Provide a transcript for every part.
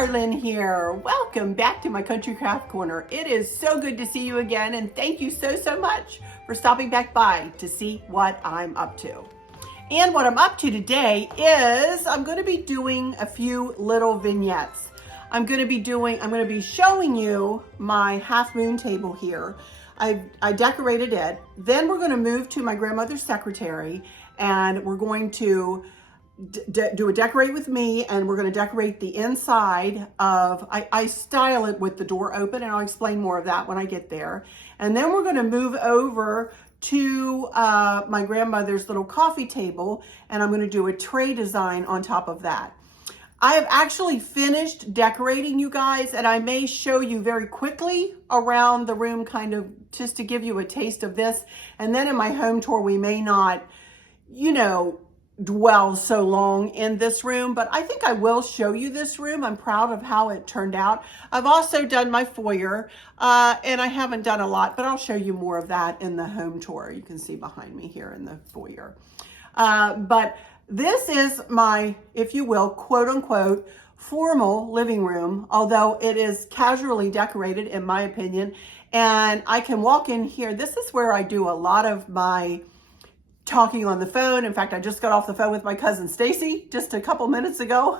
Arlene here. Welcome back to my Country Craft Corner. It is so good to see you again, and thank you so much for stopping back by to see what I'm up to. And what I'm up to today is I'm going to be doing a few little vignettes. I'm going to be showing you my half moon table here. I decorated it. Then we're going to move to my grandmother's secretary, and we're going to do a decorate with me, and we're going to decorate the inside of, I style it with the door open, and I'll explain more of that when I get there. And then we're going to move over to my grandmother's little coffee table, and I'm going to do a tray design on top of that. I have actually finished decorating, you guys, and I may show you very quickly around the room, kind of just to give you a taste of this. And then in my home tour, we may not, dwell so long in this room, but I think I will show you this room. I'm proud of how it turned out. I've also done my foyer, and I haven't done a lot, but I'll show you more of that in the home tour. You can see behind me here in the foyer. But this is my, if you will, quote unquote, formal living room, although it is casually decorated in my opinion. And I can walk in here. This is where I do a lot of my talking on the phone. In fact, I just got off the phone with my cousin Stacy just a couple minutes ago.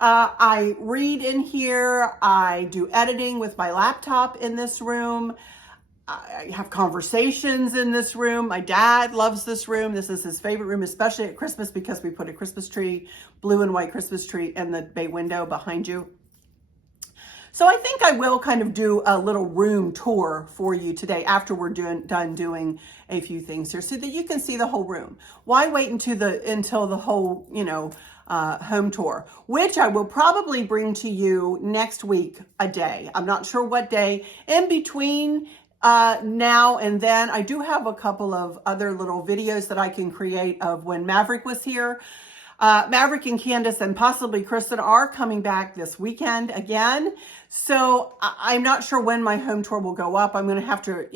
I read in here. I do editing with my laptop in this room. I have conversations in this room. My dad loves this room. This is his favorite room, especially at Christmas, because we put a Christmas tree, blue and white Christmas tree, in the bay window behind you. So I think I will kind of do a little room tour for you today after we're done doing a few things here, so that you can see the whole room. Why wait until the whole, home tour, which I will probably bring to you next week a day. I'm not sure what day. In between now and then, I do have a couple of other little videos that I can create of when Maverick was here. Maverick and Candace and possibly Kristen are coming back this weekend again. So I'm not sure when my home tour will go up. I'm going to have to,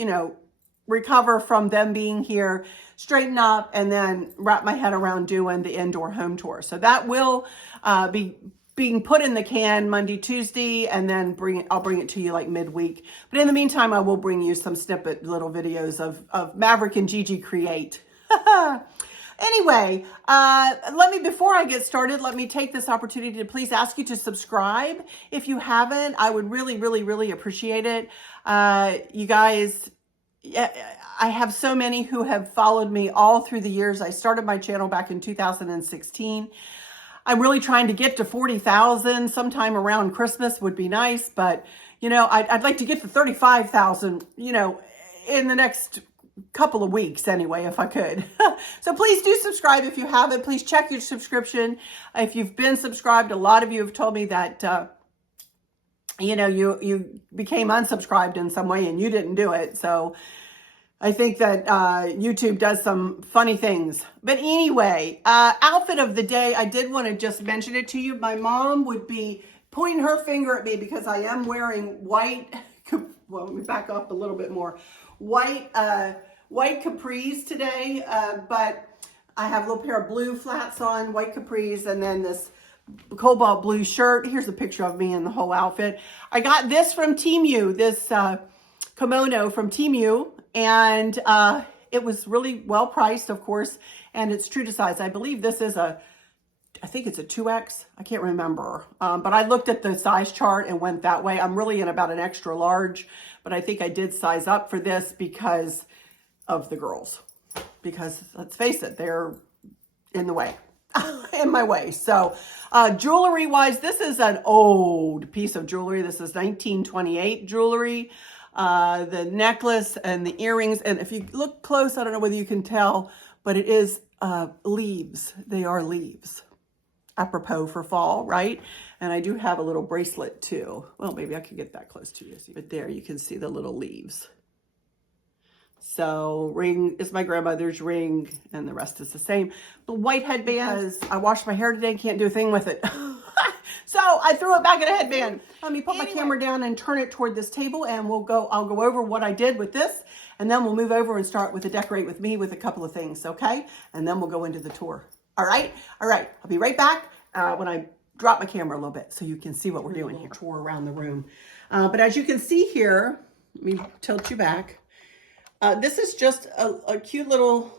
recover from them being here, straighten up, and then wrap my head around doing the indoor home tour. So that will be being put in the can Monday, Tuesday, and then I'll bring it to you like midweek. But in the meantime, I will bring you some snippet little videos of Maverick and Gigi create. Anyway, before I get started, let me take this opportunity to please ask you to subscribe. If you haven't, I would really appreciate it. You guys, I have so many who have followed me all through the years. I started my channel back in 2016. I'm really trying to get to 40,000 sometime around Christmas would be nice, but I'd like to get to 35,000, in the next couple of weeks anyway, if I could. So please do subscribe if you haven't. Please check your subscription. If you've been subscribed, a lot of you have told me that, you became unsubscribed in some way and you didn't do it. So I think that YouTube does some funny things. But anyway, outfit of the day, I did want to just mention it to you. My mom would be pointing her finger at me because I am wearing white, well, let me back up a little bit more, white capris today, but I have a little pair of blue flats on, white capris, and then this cobalt blue shirt. Here's a picture of me in the whole outfit. I got this from Temu, this kimono from Temu, and it was really well priced, of course, and it's true to size. I believe this is I think it's a 2X. I can't remember, but I looked at the size chart and went that way. I'm really in about an extra large, but I think I did size up for this because of the girls, because let's face it, they're in the way, in my way. So jewelry wise, this is an old piece of jewelry. This is 1928 jewelry. The necklace and the earrings, and if you look close, I don't know whether you can tell, but it is leaves. They are leaves, apropos for fall, right? And I do have a little bracelet too. Well, maybe I could get that close to you, but there you can see the little leaves. So ring is my grandmother's ring, and the rest is the same. The white headband, because I washed my hair today, can't do a thing with it. So I threw it back in a headband. Let me put my camera down and turn it toward this table, and I'll go over what I did with this, and then we'll move over and start with the decorate with me with a couple of things, okay? And then we'll go into the tour. All right. I'll be right back when I drop my camera a little bit so you can see what we're doing here. Tour around the room. But as you can see here, let me tilt you back. This is just a cute little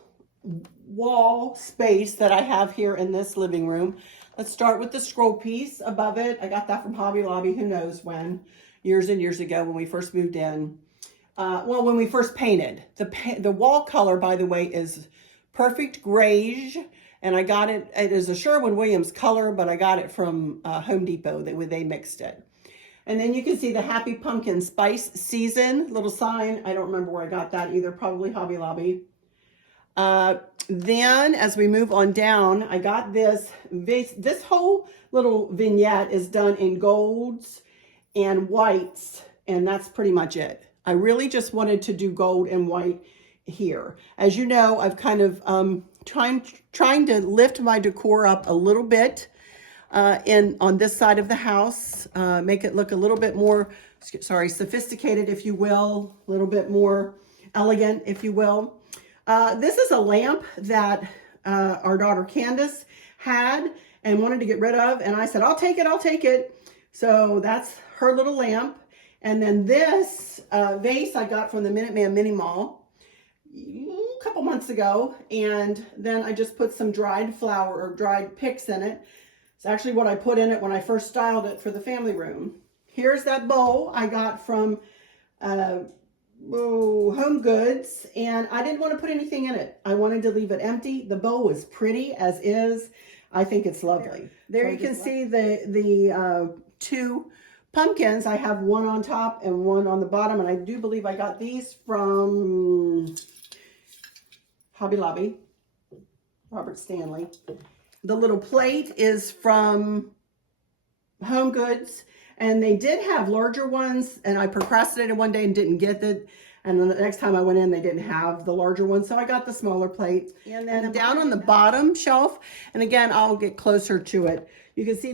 wall space that I have here in this living room. Let's start with the scroll piece above it. I got that from Hobby Lobby, who knows when, years and years ago when we first moved in. Well, when we first painted. The wall color, by the way, is Perfect Greige, and I got it, it is a Sherwin-Williams color, but I got it from Home Depot. They mixed it. And then you can see the Happy Pumpkin Spice Season little sign. I don't remember where I got that either, probably Hobby Lobby. Then as we move on down, I got this whole little vignette is done in golds and whites, and that's pretty much it. I really just wanted to do gold and white here. As you know, I've kind of trying to lift my decor up a little bit on this side of the house, make it look a little bit more, sophisticated, if you will, a little bit more elegant, if you will. This is a lamp that our daughter Candace had and wanted to get rid of, and I said, I'll take it. So that's her little lamp. And then this vase I got from the Minuteman Mini Mall a couple months ago, and then I just put some dried flower or dried picks in it. It's actually what I put in it when I first styled it for the family room. Here's that bowl I got from Home Goods, and I didn't want to put anything in it. I wanted to leave it empty. The bowl is pretty as is. I think it's lovely. There you can see the two pumpkins. I have one on top and one on the bottom, and I do believe I got these from Hobby Lobby, Robert Stanley. The little plate is from Home Goods, and they did have larger ones, and I procrastinated one day and didn't get it. And then the next time I went in, they didn't have the larger one, so I got the smaller plate. And then down on the bottom shelf, and again, I'll get closer to it. You can see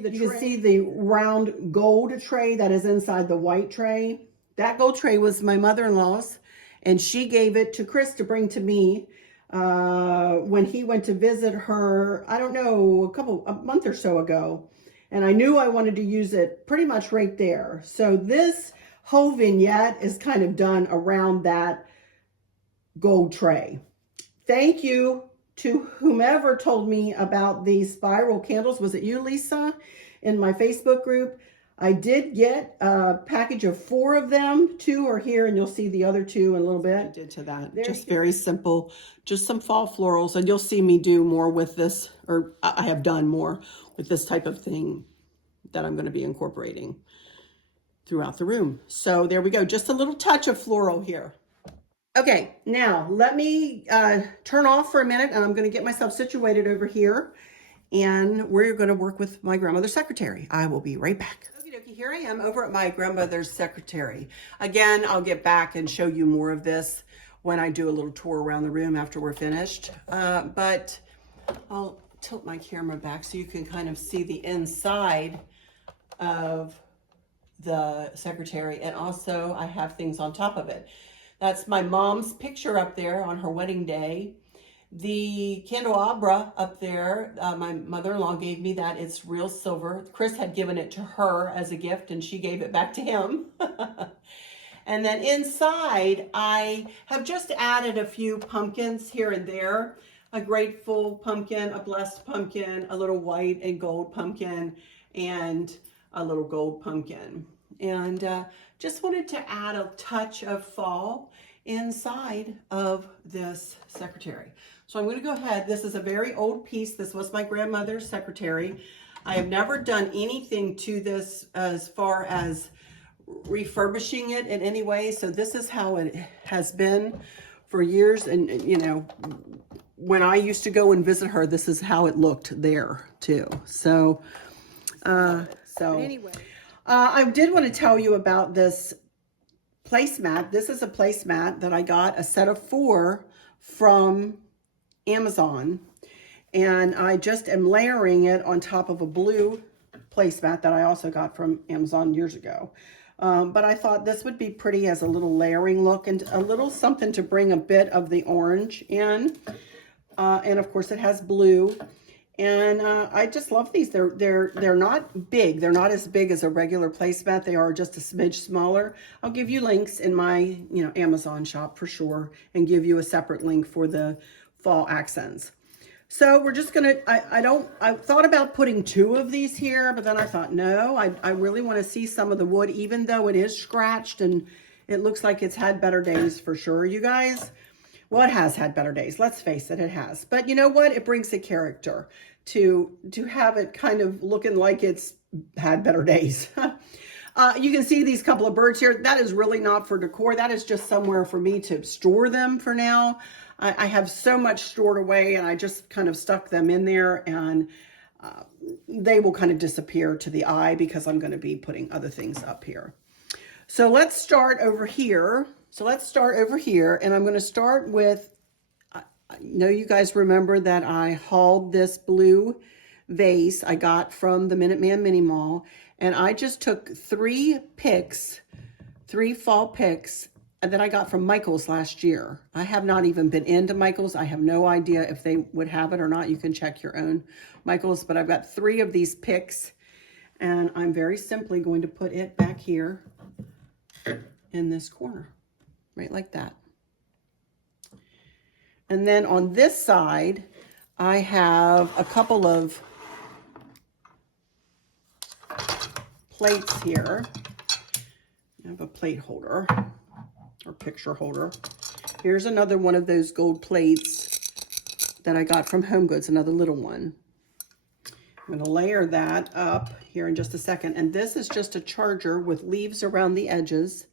the round gold tray that is inside the white tray. That gold tray was my mother-in-law's, and she gave it to Chris to bring to me when he went to visit her, I don't know, a month or so ago. And I knew I wanted to use it pretty much right there. So this whole vignette is kind of done around that gold tray. Thank you to whomever told me about these spiral candles. Was it you, Lisa, in my Facebook group? I did get a package of 4 of them. 2 are here, and you'll see the other 2 in a little bit. I did to that. Just very simple, just some fall florals, and you'll see me do more with this, or I have done more with this type of thing that I'm going to be incorporating throughout the room. So there we go, just a little touch of floral here. Okay, now let me turn off for a minute, and I'm going to get myself situated over here, and we're going to work with my grandmother's secretary. I will be right back. Okay, here I am over at my grandmother's secretary. Again, I'll get back and show you more of this when I do a little tour around the room after we're finished. But I'll tilt my camera back so you can kind of see the inside of the secretary, and also I have things on top of it. That's my mom's picture up there on her wedding day. The candelabra up there, my mother-in-law gave me that. It's real silver. Chris had given it to her as a gift, and she gave it back to him. And then inside, I have just added a few pumpkins here and there. A grateful pumpkin, a blessed pumpkin, a little white and gold pumpkin, and a little gold pumpkin. And just wanted to add a touch of fall inside of this secretary. So I'm going to go ahead. This is a very old piece. This was my grandmother's secretary. I have never done anything to this as far as refurbishing it in any way. So this is how it has been for years. And you know, when I used to go and visit her, this is how it looked there too. So, anyway, I did want to tell you about this placemat. This is a placemat that I got a set of 4 from Amazon, and I just am layering it on top of a blue placemat that I also got from Amazon years ago. But I thought this would be pretty as a little layering look and a little something to bring a bit of the orange in. And of course it has blue. And I just love these. They're not big. They're not as big as a regular placemat. They are just a smidge smaller. I'll give you links in my, Amazon shop for sure, and give you a separate link for the fall accents. So we're just gonna, I thought about putting 2 of these here, but then I thought, no, I really want to see some of the wood, even though it is scratched and it looks like it's had better days for sure, you guys. Well, it has had better days. Let's face it, it has. But you know what? It brings a character to have it kind of looking like it's had better days. You can see these couple of birds here. That is really not for decor. That is just somewhere for me to store them for now. I have so much stored away, and I just kind of stuck them in there, and they will kind of disappear to the eye because I'm going to be putting other things up here. So let's start over here. And I'm going to start with, I know you guys remember that I hauled this blue vase I got from the Minuteman Mini Mall, and I just took 3 fall picks that I got from Michael's last year. I have not even been into Michael's. I have no idea if they would have it or not. You can check your own Michael's, but I've got 3 of these picks, and I'm very simply going to put it back here in this corner, right like that. And then on this side, I have a couple of plates here. I have a plate holder or picture holder. Here's another one of those gold plates that I got from Home Goods, another little one. I'm going to layer that up here in just a second. And this is just a charger with leaves around the edges.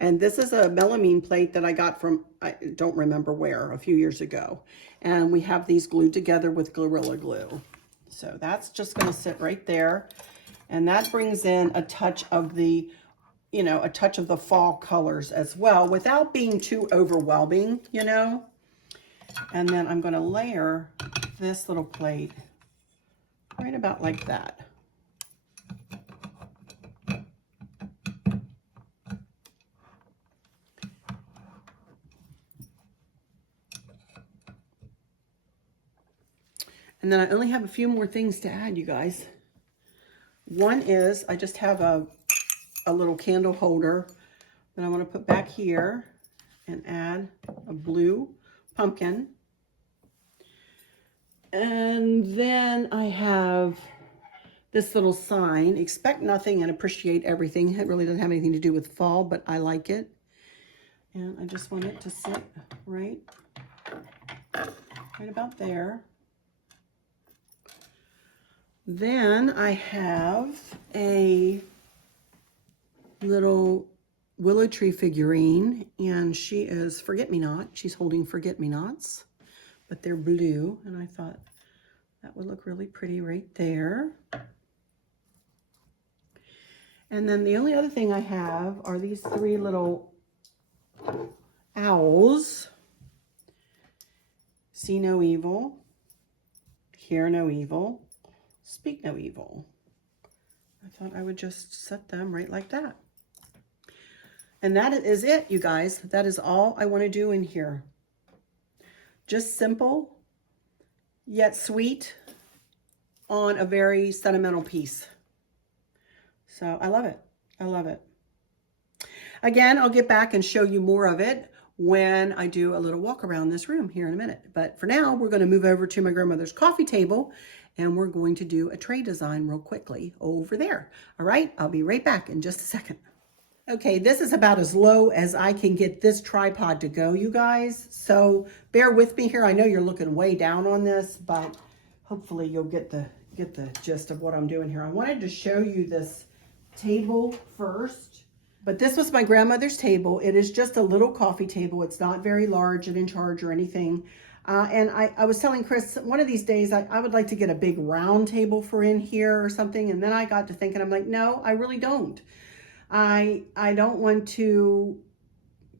And this is a melamine plate that I got from, I don't remember where, a few years ago. And we have these glued together with Gorilla Glue. So that's just going to sit right there. And that brings in a touch of the, a touch of the fall colors as well, without being too overwhelming, And then I'm going to layer this little plate right about like that. And then I only have a few more things to add, you guys. One is I just have a little candle holder that I want to put back here and add a blue pumpkin. And then I have this little sign, expect nothing and appreciate everything. It really doesn't have anything to do with fall, but I like it. And I just want it to sit right about there. Then I have a little willow tree figurine, and she is forget-me-not. She's holding forget-me-nots, but they're blue, and I thought that would look really pretty right there. And then the only other thing I have are these 3 little owls. See no evil, hear no evil, speak no evil. I thought I would just set them right like that. And that is it, you guys. That is all I want to do in here. Just simple, yet sweet on a very sentimental piece. So I love it. I love it. Again, I'll get back and show you more of it when I do a little walk around this room here in a minute. But for now, we're going to move over to my grandmother's coffee table, and we're going to do a tray design real quickly over there. All right, I'll be right back in just a second. Okay, this is about as low as I can get this tripod to go, you guys. So bear with me here. I know you're looking way down on this, but hopefully you'll get the gist of what I'm doing here. I wanted to show you this table first. But this was my grandmother's table. It is just a little coffee table. It's not very large and in charge or anything. And I was telling Chris, one of these days, I would like to get a big round table for in here or something. And then I got to thinking, I'm like, no, I really don't. I don't want to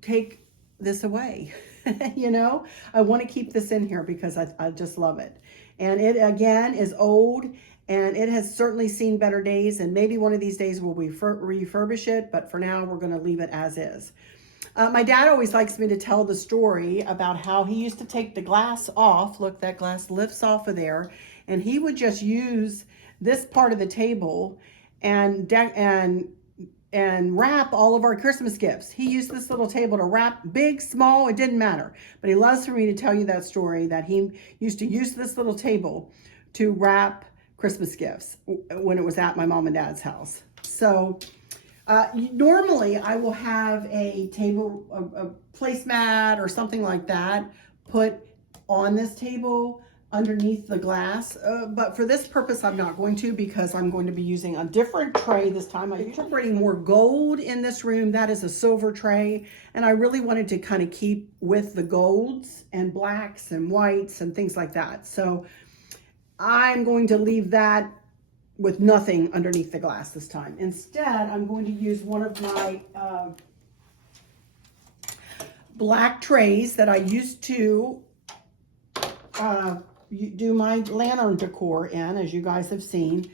take this away. I want to keep this in here because I just love it. And it, again, is old. And it has certainly seen better days, and maybe one of these days we'll refurbish it, but for now we're going to leave it as is. My dad always likes me to tell the story about how he used to take the glass off. Look, that glass lifts off of there, and he would just use this part of the table and wrap all of our Christmas gifts. He used this little table to wrap, big, small, it didn't matter. But he loves for me to tell you that story, that he used to use this little table to wrap Christmas gifts when it was at my mom and dad's house. So normally I will have a table, a placemat or something like that put on this table underneath the glass, but for this purpose I'm not going to, because I'm going to be using a different tray this time. I'm incorporating more gold in this room. That is a silver tray, and I really wanted to kind of keep with the golds and blacks and whites and things like that. So I'm going to leave that with nothing underneath the glass this time. Instead, I'm going to use one of my black trays that I used to do my lantern decor in, as you guys have seen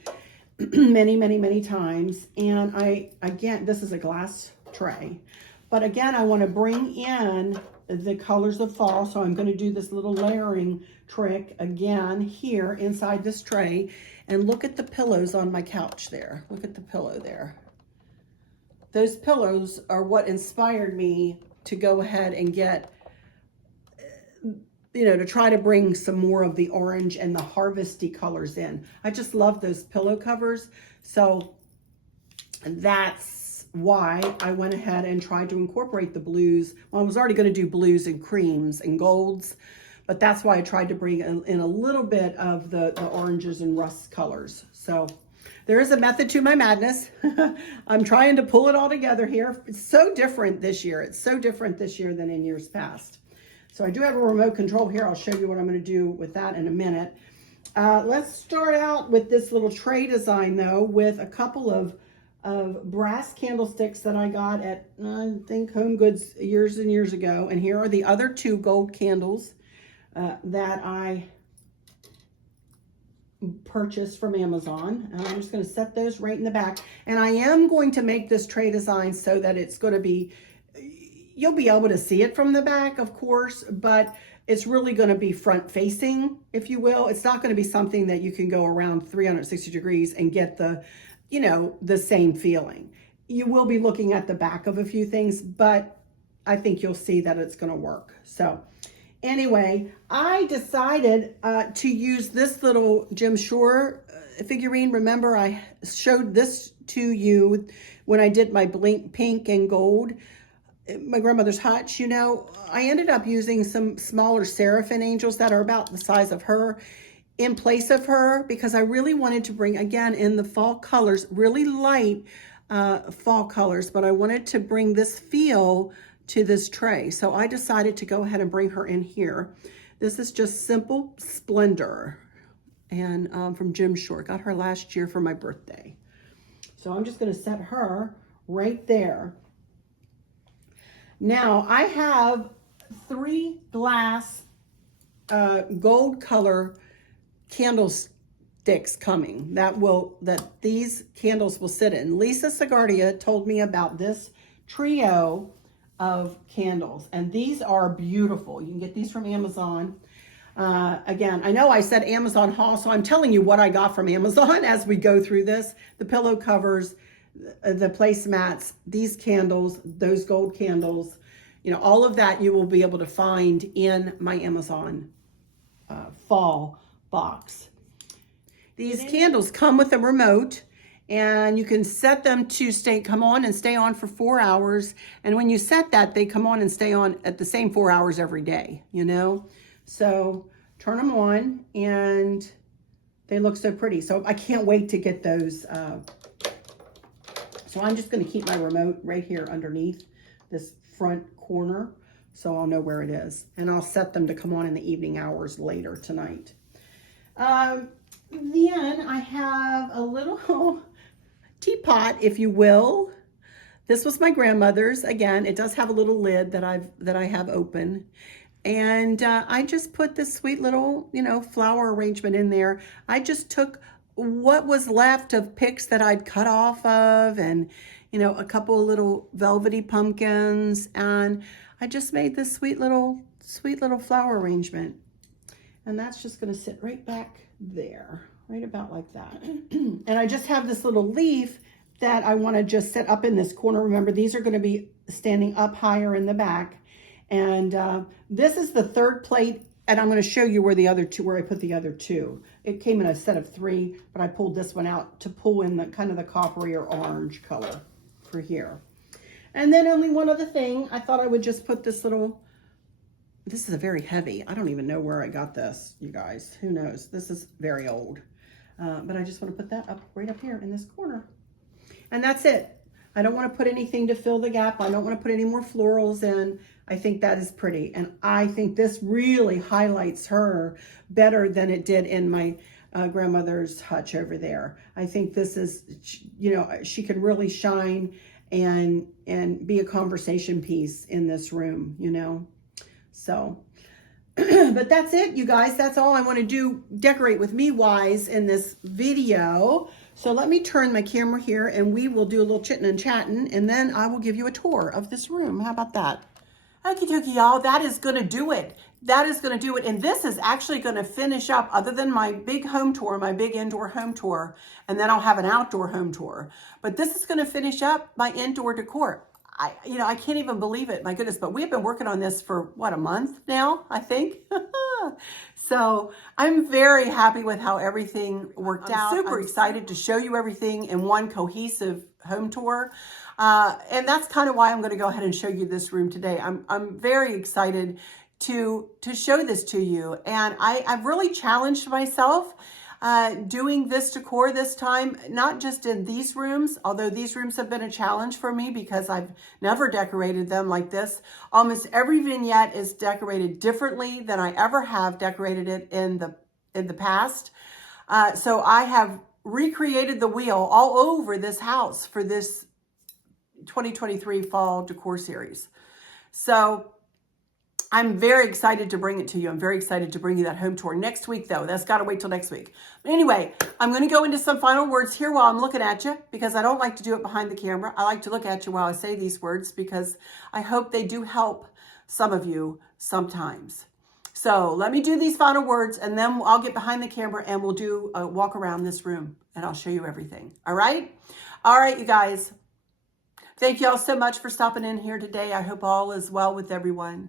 many times. And again, this is a glass tray, but again, I want to bring in the colors of fall. So I'm going to do this little layering trick again here inside this tray. And look at the pillows on my couch there. Look at the pillow there. Those pillows are what inspired me to go ahead and get, to try to bring some more of the orange and the harvesty colors in. I just love those pillow covers. So that's why I went ahead and tried to incorporate the blues. Well, I was already going to do blues and creams and golds, but that's why I tried to bring in a little bit of the oranges and rust colors. So there is a method to my madness. I'm trying to pull it all together here. It's so different this year. It's so different this year than in years past. So I do have a remote control here. I'll show you what I'm going to do with that in a minute. Let's start out with this little tray design, though, with a couple of brass candlesticks that I got at, I think, Home Goods years and years ago. And here are the other two gold candles that I purchased from Amazon. And I'm just going to set those right in the back. And I am going to make this tray design so that it's going to be, you'll be able to see it from the back, of course, but it's really going to be front facing, if you will. It's not going to be something that you can go around 360 degrees and get the, the same feeling. You will be looking at the back of a few things, but I think you'll see that it's going to work. So anyway, I decided to use this little Jim Shore figurine. Remember, I showed this to you when I did my pink and gold, my grandmother's hutch. I ended up using some smaller seraphim angels that are about the size of her in place of her, because I really wanted to bring, again, in the fall colors, really light fall colors, but I wanted to bring this feel to this tray. So I decided to go ahead and bring her in here. This is just Simple Splendor, and from Jim Shore. Got her last year for my birthday. So I'm just going to set her right there. Now I have 3 glass gold color candlesticks coming that these candles will sit in. Lisa Segardia told me about this trio of candles, and these are beautiful. You can get these from Amazon. Again, I know I said Amazon haul, so I'm telling you what I got from Amazon as we go through this. The pillow covers, the placemats, these candles, those gold candles, all of that you will be able to find in my Amazon fall box. These candles come with a remote, and you can set them to come on and stay on for 4 hours. And when you set that, they come on and stay on at the same 4 hours every day, So turn them on, and they look so pretty. So I can't wait to get those. So I'm just going to keep my remote right here underneath this front corner, so I'll know where it is. And I'll set them to come on in the evening hours later tonight. Then I have a little teapot, if you will. This was my grandmother's. Again, it does have a little lid that I have open. And I just put this sweet little, flower arrangement in there. I just took what was left of picks that I'd cut off of, and, a couple of little velvety pumpkins. And I just made this sweet little flower arrangement. And that's just going to sit right back there, right about like that. And I just have this little leaf that I want to just set up in this corner. Remember, these are going to be standing up higher in the back. And this is the third plate, and I'm going to show you where the other two, where I put the other two. It came in a set of 3, but I pulled this one out to pull in the kind of the coppery or orange color for here. And then only one other thing, I thought I would just put this little, this is a very heavy, I don't even know where I got this, you guys, who knows? This is very old, but I just want to put that up right up here in this corner. And that's it. I don't want to put anything to fill the gap. I don't want to put any more florals in. I think that is pretty. And I think this really highlights her better than it did in my grandmother's hutch over there. I think this is, you know, she can really shine and be a conversation piece in this room, you know. So, but that's it, you guys. That's all I want to do, decorate with me wise in this video. So let me turn my camera here and we will do a little chitting and chatting, and then I will give you a tour of this room. How about that? Okie dokie, y'all. That is going to do it. That is going to do it. And this is actually going to finish up, other than my big home tour, my big indoor home tour, and then I'll have an outdoor home tour. But this is going to finish up my indoor decor. I can't even believe it. My goodness. But we've been working on this for, what, a month now, I think? So I'm very happy with how everything worked out. Super excited to show you everything in one cohesive home tour. And that's kind of why I'm going to go ahead and show you this room today. I'm very excited to show this to you. And I've really challenged myself doing this decor this time, not just in these rooms, although these rooms have been a challenge for me because I've never decorated them like this. Almost every vignette is decorated differently than I ever have decorated it in the past. So I have recreated the wheel all over this house for this 2023 fall decor series. So I'm very excited to bring it to you. I'm very excited to bring you that home tour next week, though. That's got to wait till next week. But anyway, I'm going to go into some final words here while I'm looking at you, because I don't like to do it behind the camera. I like to look at you while I say these words, because I hope they do help some of you sometimes. So let me do these final words, and then I'll get behind the camera and we'll do a walk around this room and I'll show you everything. All right? All right, you guys. Thank you all so much for stopping in here today. I hope all is well with everyone.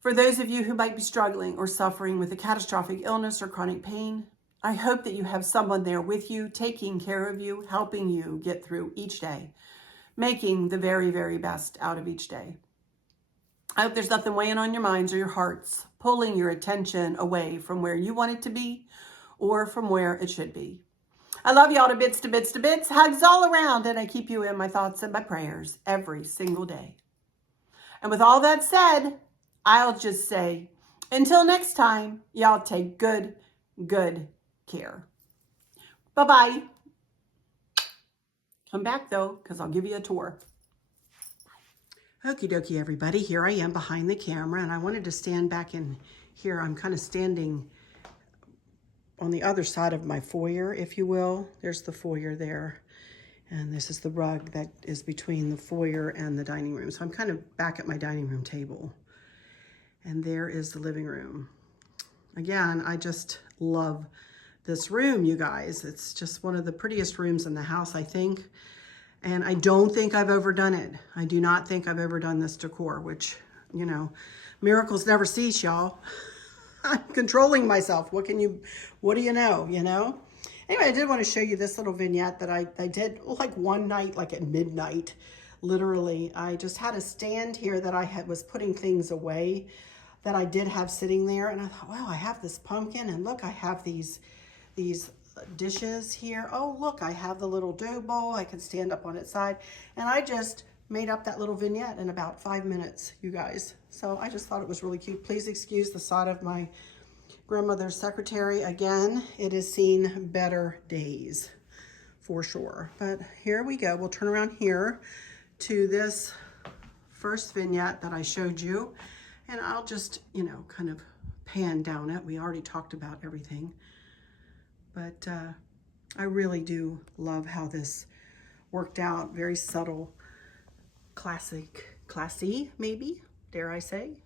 For those of you who might be struggling or suffering with a catastrophic illness or chronic pain, I hope that you have someone there with you, taking care of you, helping you get through each day, making the very, very best out of each day. I hope there's nothing weighing on your minds or your hearts, pulling your attention away from where you want it to be or from where it should be. I love you all to bits, to bits, to bits. Hugs all around, and I keep you in my thoughts and my prayers every single day. And with all that said, I'll just say, until next time, y'all take good care. Bye-bye. Come back, though, because I'll give you a tour. Okie dokie, everybody. Here I am behind the camera, and I wanted to stand back in here. I'm kind of standing on the other side of my foyer, if you will. There's the foyer there. And this is the rug that is between the foyer and the dining room. So I'm kind of back at my dining room table. And there is the living room. Again, I just love this room, you guys. It's just one of the prettiest rooms in the house, I think. And I don't think I've overdone it. I do not think I've overdone this decor, which, you know, miracles never cease, y'all. I'm controlling myself. What do you know, Anyway, I did want to show you this little vignette that I did like one night, like at midnight, literally. I just had a stand here that I was putting things away that I did have sitting there. And I thought, wow, I have this pumpkin, and look, I have these dishes here. Oh, look, I have the little dough bowl. I can stand up on its side. And I just made up that little vignette in about 5 minutes, you guys. So I just thought it was really cute. Please excuse the side of my grandmother's secretary. Again, it has seen better days for sure. But here we go. We'll turn around here to this first vignette that I showed you. And I'll just, kind of pan down it. We already talked about everything. But I really do love how this worked out. Very subtle, classy, maybe, dare I say.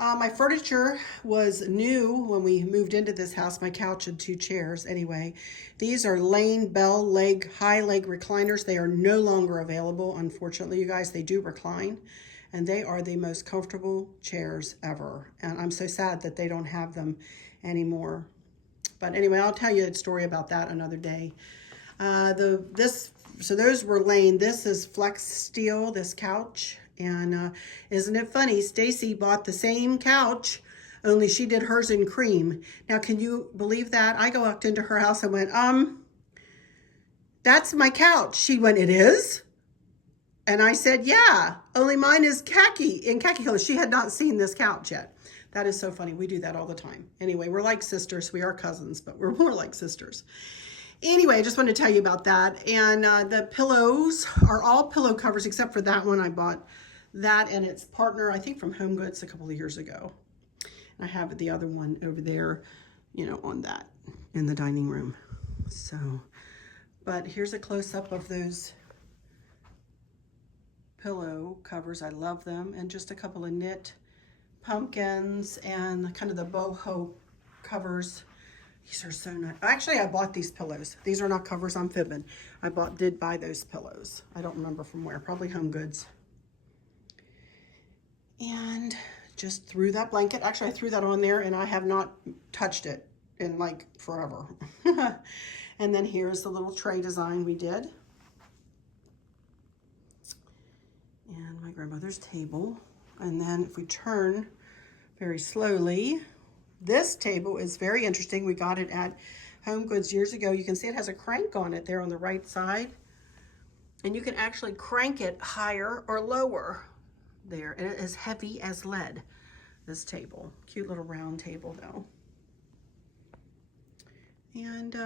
My furniture was new when we moved into this house. My couch and 2 chairs. Anyway, these are Lane Bell high leg recliners. They are no longer available, unfortunately, you guys. They do recline, and they are the most comfortable chairs ever. And I'm so sad that they don't have them anymore. But anyway, I'll tell you a story about that another day. So those were Lane. This is Flex Steel, this couch. And isn't it funny? Stacy bought the same couch, only she did hers in cream. Now, can you believe that? I walked into her house and went, that's my couch. She went, it is? And I said, yeah, only mine is in khaki color. She had not seen this couch yet. That is so funny. We do that all the time. Anyway, we're like sisters. We are cousins, but we're more like sisters. Anyway, I just wanted to tell you about that. And the pillows are all pillow covers except for that one. I bought that and its partner, I think from Home Goods a couple of years ago. And I have the other one over there, you know, on that in the dining room. So, but here's a close-up of those pillow covers. I love them. And just a couple of knit pumpkins and kind of the boho covers. These are so nice. Actually, I bought these pillows. These are not covers, I'm fibbing. I did buy those pillows. I don't remember from where, probably Home Goods. And just threw that blanket. Actually, I threw that on there and I have not touched it in like forever. And then here's the little tray design we did. And my grandmother's table. And then if we turn very slowly, this table is very interesting. We got it at Home Goods years ago. You can see it has a crank on it there on the right side. And you can actually crank it higher or lower there. And it is heavy as lead, this table. Cute little round table though. And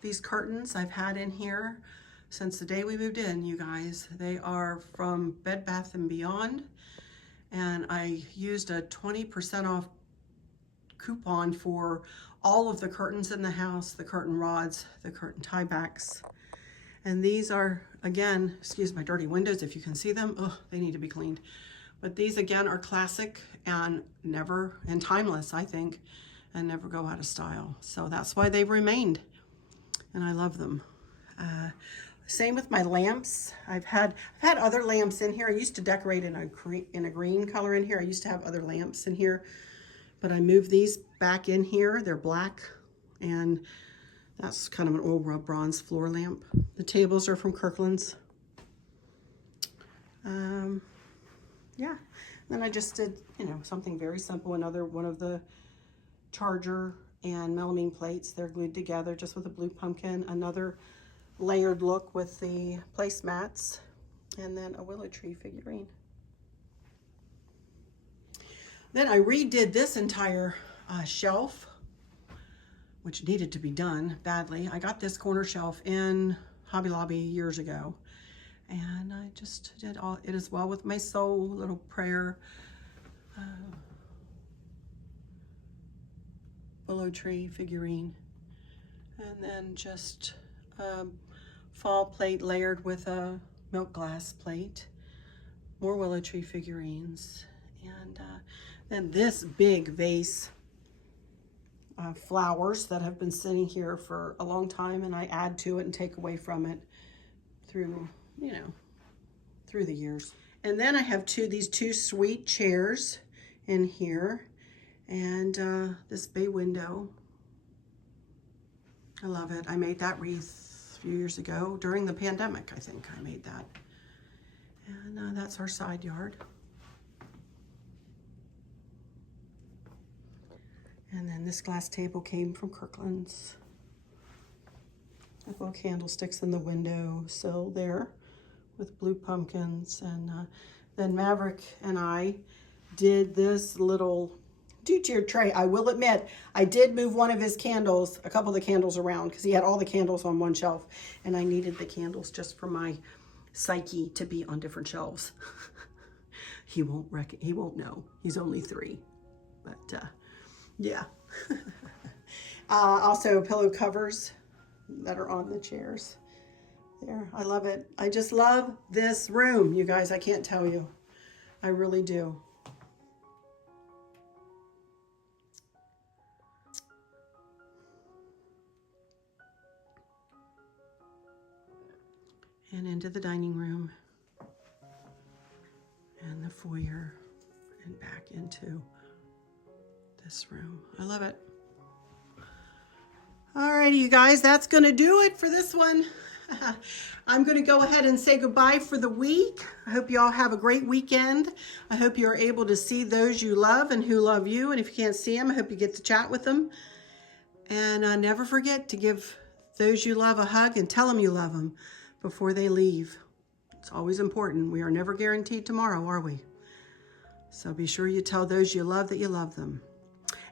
these curtains I've had in here since the day we moved in, you guys. They are from Bed Bath & Beyond. And I used a 20% off coupon for all of the curtains in the house, the curtain rods, the curtain tiebacks. And these are, again, excuse my dirty windows if you can see them. Oh, they need to be cleaned. But these, again, are classic and timeless, I think, and never go out of style. So that's why they've remained. And I love them. Same with my lamps. I've had other lamps in here. I used to decorate in a green color in here. I used to have other lamps in here, but I moved these back in here. They're black, and that's kind of an old bronze floor lamp. The tables are from Kirkland's. Yeah. Then I just did, you know, something very simple. Another one of the charger and melamine plates. They're glued together just with a blue pumpkin. Another layered look with the placemats, and then a willow tree figurine. Then I redid this entire shelf, which needed to be done badly. I got this corner shelf in Hobby Lobby years ago, and I just did all it as well with my soul little prayer willow tree figurine, and then just fall plate layered with a milk glass plate, more willow tree figurines, and then this big vase of flowers that have been sitting here for a long time, and I add to it and take away from it through, you know, through the years. And then I have these two sweet chairs in here, and this bay window. I love it. I made that wreath few years ago during the pandemic. I think I made that, and that's our side yard. And then this glass table came from Kirkland's. Little candlesticks in the window sill there with blue pumpkins, and then Maverick and I did this little two-tier tray. I will admit, I did move one of his candles, a couple of the candles around, because he had all the candles on one shelf, and I needed the candles just for my psyche to be on different shelves. He won't know. He's only 3, but yeah. Also pillow covers that are on the chairs there. I love it. I just love this room, you guys. I can't tell you. I really do. And into the dining room and the foyer and back into this room. I love it. Alrighty, you guys, that's gonna do it for this one. I'm gonna go ahead and say goodbye for the week. I hope you all have a great weekend. I hope you're able to see those you love and who love you. And if you can't see them, I hope you get to chat with them. And never forget to give those you love a hug and tell them you love them before they leave. It's always important. We are never guaranteed tomorrow, are we? So be sure you tell those you love that you love them.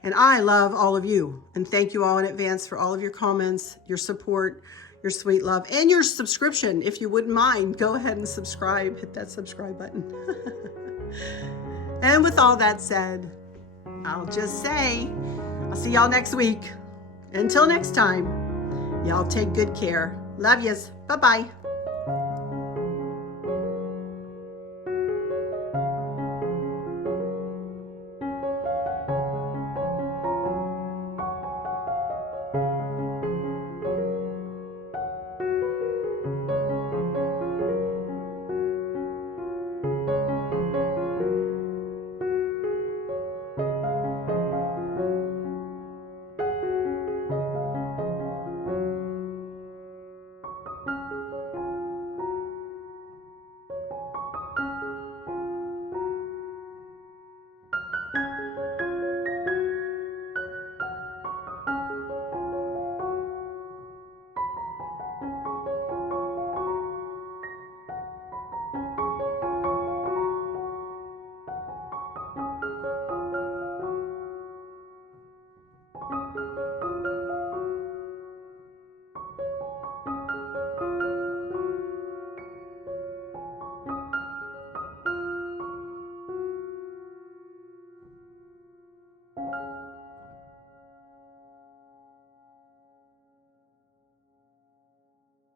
And I love all of you. And thank you all in advance for all of your comments, your support, your sweet love, and your subscription. If you wouldn't mind, go ahead and subscribe. Hit that subscribe button. And with all that said, I'll just say, I'll see y'all next week. Until next time, y'all take good care. Love yous. Bye-bye.